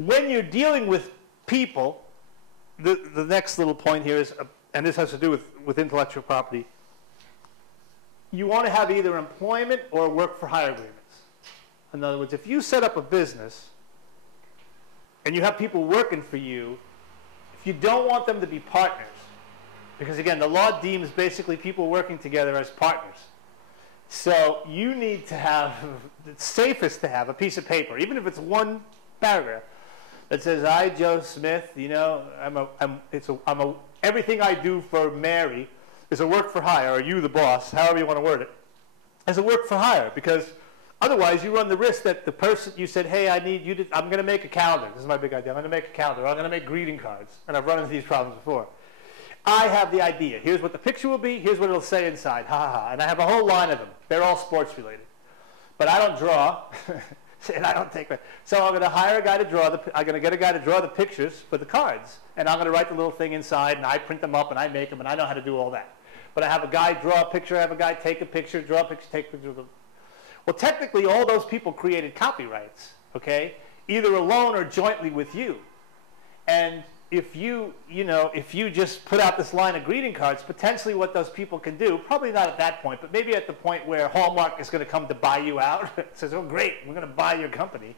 when you're dealing with people, the next little point here is, and this has to do with intellectual property, you want to have either employment or work for hire agreements. In other words, if you set up a business and you have people working for you, if you don't want them to be partners, because again, the law deems basically people working together as partners. So you need to have, it's safest to have a piece of paper, even if it's one paragraph, that says, I, Joe Smith, you know, everything I do for Mary is a work for hire, or you, the boss, however you want to word it, is a work for hire, because otherwise you run the risk that the person you said, hey, I need you to, I'm going to make a calendar. This is my big idea. I'm going to make a calendar. I'm going to make greeting cards. And I've run into these problems before. I have the idea. Here's what the picture will be. Here's what it'll say inside. Ha, ha, ha. And I have a whole line of them. They're all sports related. But I don't draw. And I don't take that. So I'm going to hire a guy to draw. I'm going to get a guy to draw the pictures for the cards. And I'm going to write the little thing inside. And I print them up. And I make them. And I know how to do all that. But I have a guy draw a picture. I have a guy take a picture, draw a picture, take a picture. Well, technically, all those people created copyrights, okay? Either alone or jointly with you. And if you just put out this line of greeting cards, potentially what those people can do, probably not at that point, but maybe at the point where Hallmark is going to come to buy you out, says, oh, great, we're going to buy your company.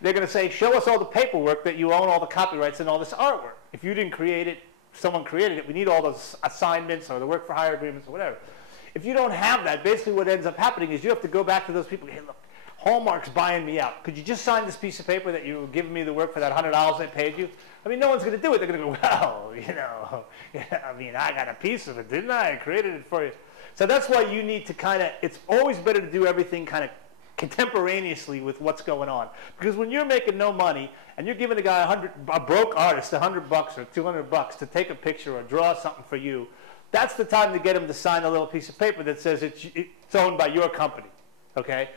They're going to say, show us all the paperwork that you own all the copyrights and all this artwork. If you didn't create it, someone created it, we need all those assignments or the work for hire agreements or whatever. If you don't have that, basically what ends up happening is you have to go back to those people, hey, look, Hallmark's buying me out. Could you just sign this piece of paper that you were giving me the work for that $100 I paid you? I mean, no one's going to do it. They're going to go, well, you know, I mean, I got a piece of it, didn't I? I created it for you. So that's why you need to kind of, it's always better to do everything kind of contemporaneously with what's going on. Because when you're making no money and you're giving a guy a broke artist $100 or $200 to take a picture or draw something for you, that's the time to get him to sign a little piece of paper that says it's owned by your company, okay?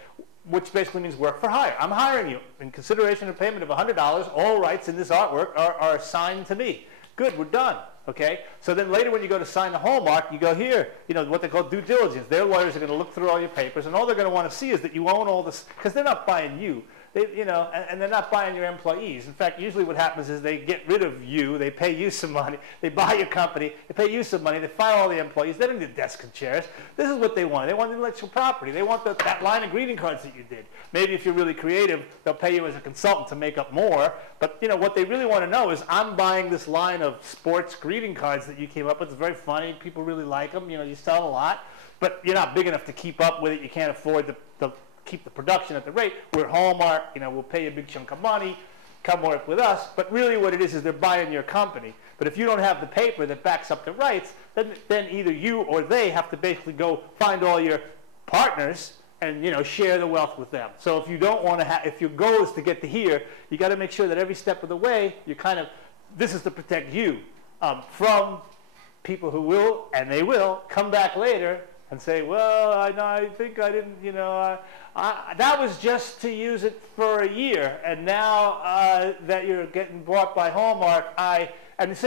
Which basically means work for hire. I'm hiring you. In consideration of payment of $100, all rights in this artwork are assigned to me. Good, we're done, okay? So then later when you go to sign the Hallmark, you go here, you know, what they call due diligence. Their lawyers are going to look through all your papers, and all they're going to want to see is that you own all this, because they're not buying you. They, you know, and they're not buying your employees. In fact, usually what happens is they get rid of you, they pay you some money, they buy your company, they pay you some money, they fire all the employees, they don't need desks and chairs. This is what they want. They want intellectual property. They want that line of greeting cards that you did. Maybe if you're really creative, they'll pay you as a consultant to make up more. But you know, what they really want to know is, I'm buying this line of sports greeting cards that you came up with. It's very funny. People really like them. You know, you sell a lot. But you're not big enough to keep up with it. You can't afford to keep the production at the rate. We're Hallmark, you know, we'll pay you a big chunk of money, come work with us. But really what it is they're buying your company. But if you don't have the paper that backs up the rights, then either you or they have to basically go find all your partners and, you know, share the wealth with them. So if you don't want to have, if your goal is to get to here, you got to make sure that every step of the way, you're kind of, this is to protect you from people who will, and they will, come back later and say, well, I think I didn't, you know, that was just to use it for a year, and now that you're getting bought by Hallmark, and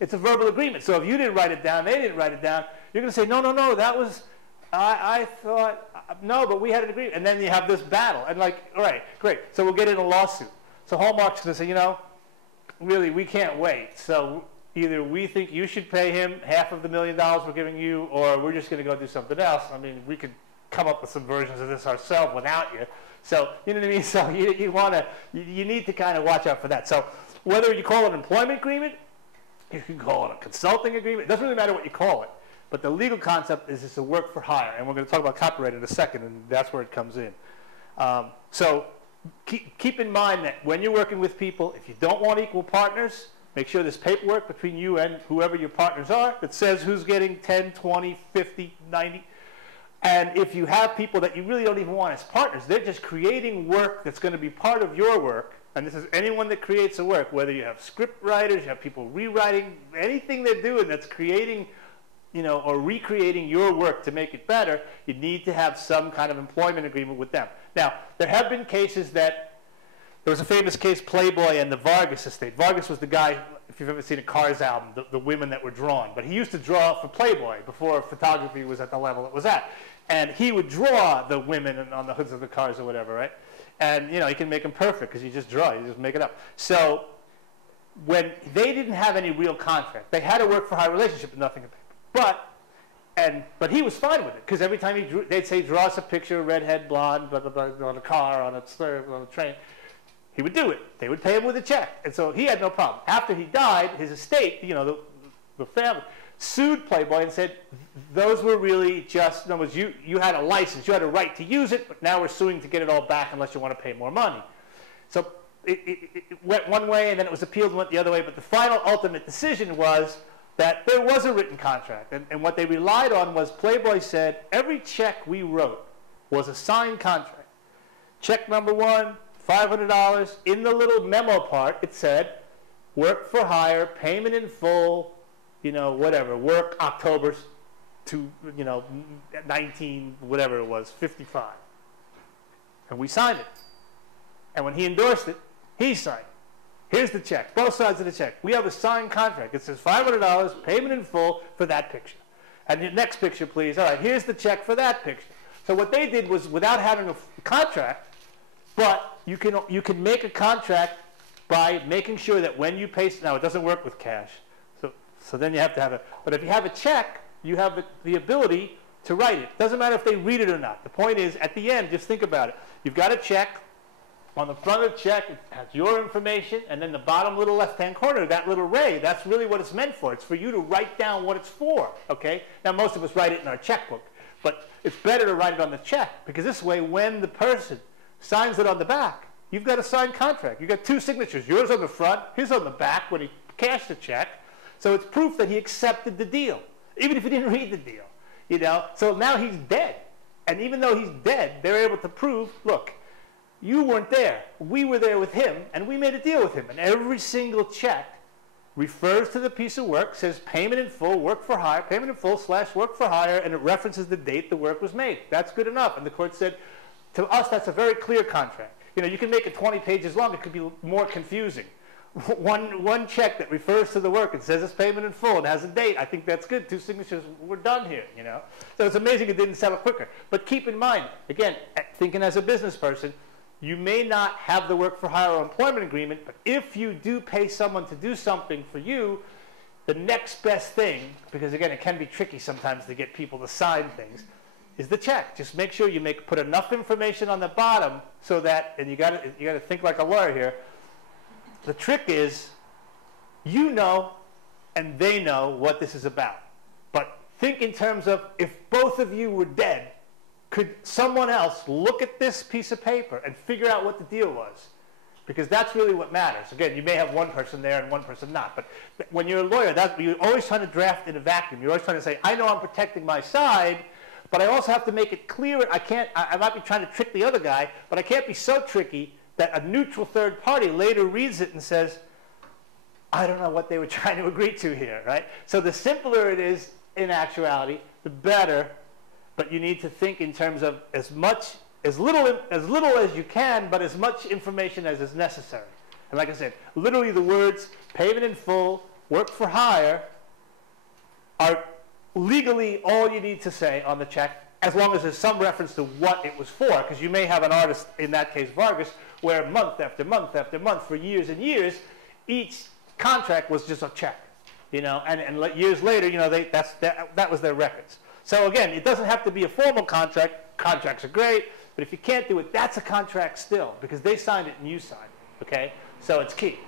it's a verbal agreement. So if you didn't write it down, they didn't write it down, you're going to say, no, that was, I thought, no, but we had an agreement. And then you have this battle, and like, all right, great. So we'll get in a lawsuit. So Hallmark's going to say, you know, really, we can't wait. So either we think you should pay him half of the $1 million we're giving you, or we're just going to go do something else. I mean, we could come up with some versions of this ourselves without you. So, you know what I mean? So you need to kind of watch out for that. So whether you call it an employment agreement, you can call it a consulting agreement. It doesn't really matter what you call it. But the legal concept is it's a work for hire. And we're going to talk about copyright in a second, and that's where it comes in. So keep in mind that when you're working with people, if you don't want equal partners, make sure there's paperwork between you and whoever your partners are that says who's getting 10, 20, 50, 90. And if you have people that you really don't even want as partners, they're just creating work that's going to be part of your work. And this is anyone that creates a work, whether you have script writers, you have people rewriting, anything they're doing that's creating, you know, or recreating your work to make it better, you need to have some kind of employment agreement with them. Now, there have been cases that, there was a famous case, Playboy and the Vargas estate. Vargas was the guy, if you've ever seen a Cars album, the women that were drawn. But he used to draw for Playboy before photography was at the level it was at. And he would draw the women on the hoods of the cars or whatever, right? And, you know, you can make them perfect because you just draw, you just make it up. So when they didn't have any real contract, they had a work-for-hire relationship with nothing in paper. But he was fine with it because every time he drew, they'd say, draw us a picture, redhead, blonde, blah, blah, blah, on a car, on a train. He would do it. They would pay him with a check. And so he had no problem. After he died, his estate, you know, the family, sued Playboy and said, those were really just, in other words, you had a license, you had a right to use it, but now we're suing to get it all back unless you want to pay more money. So it went one way, and then it was appealed and went the other way, but the final ultimate decision was that there was a written contract. And what they relied on was Playboy said, every check we wrote was a signed contract. Check number 1, $500. In the little memo part, it said, work for hire, payment in full, you know, whatever, work October to, you know, 19, whatever it was, 55. And we signed it. And when he endorsed it, he signed it. Here's the check, both sides of the check. We have a signed contract. It says $500, payment in full for that picture. And the next picture, please. All right, here's the check for that picture. So what they did was, without having a contract, but you can make a contract by making sure that when you pay, now it doesn't work with cash, so then you have to have it. But if you have a check, you have the ability to write it. Doesn't matter if they read it or not. The point is, at the end, just think about it. You've got a check. On the front of the check, it has your information, and then the bottom little left-hand corner, that little ray, that's really what it's meant for. It's for you to write down what it's for, okay? Now, most of us write it in our checkbook, but it's better to write it on the check, because this way, when the person signs it on the back, you've got a signed contract. You've got 2 signatures, yours on the front, his on the back when he cashed the check. So it's proof that he accepted the deal, even if he didn't read the deal, you know? So now he's dead, and even though he's dead, they're able to prove, look, you weren't there. We were there with him, and we made a deal with him. And every single check refers to the piece of work, says payment in full, work for hire, payment in full / work for hire, and it references the date the work was made. That's good enough. And the court said, to us, that's a very clear contract. You know, you can make it 20 pages long. It could be more confusing. One check that refers to the work, it says it's payment in full, it has a date. I think that's good. 2 signatures, we're done here, you know. So it's amazing it didn't settle quicker. But keep in mind, again, thinking as a business person, you may not have the work for hire or employment agreement, but if you do pay someone to do something for you, the next best thing, because again, it can be tricky sometimes to get people to sign things, is the check. Just make sure you put enough information on the bottom so that, and you got to think like a lawyer here. The trick is, you know, and they know what this is about. But think in terms of, if both of you were dead, could someone else look at this piece of paper and figure out what the deal was? Because that's really what matters. Again, you may have one person there and one person not, but when you're a lawyer, you're always trying to draft in a vacuum. You're always trying to say, I know I'm protecting my side, but I also have to make it clear. I might be trying to trick the other guy, but I can't be so tricky that a neutral third party later reads it and says, I don't know what they were trying to agree to here, right? So the simpler it is in actuality, the better. But you need to think in terms of as little as you can, but as much information as is necessary. And like I said, literally the words payment in full, work for hire are legally all you need to say on the check, as long as there's some reference to what it was for. Because you may have an artist, in that case Vargas, where month after month after month for years and years, each contract was just a check, you know, and years later, you know, that was their records. So again, it doesn't have to be a formal contract. Contracts are great, but if you can't do it, that's a contract still, because they signed it and you signed it, okay? So it's key.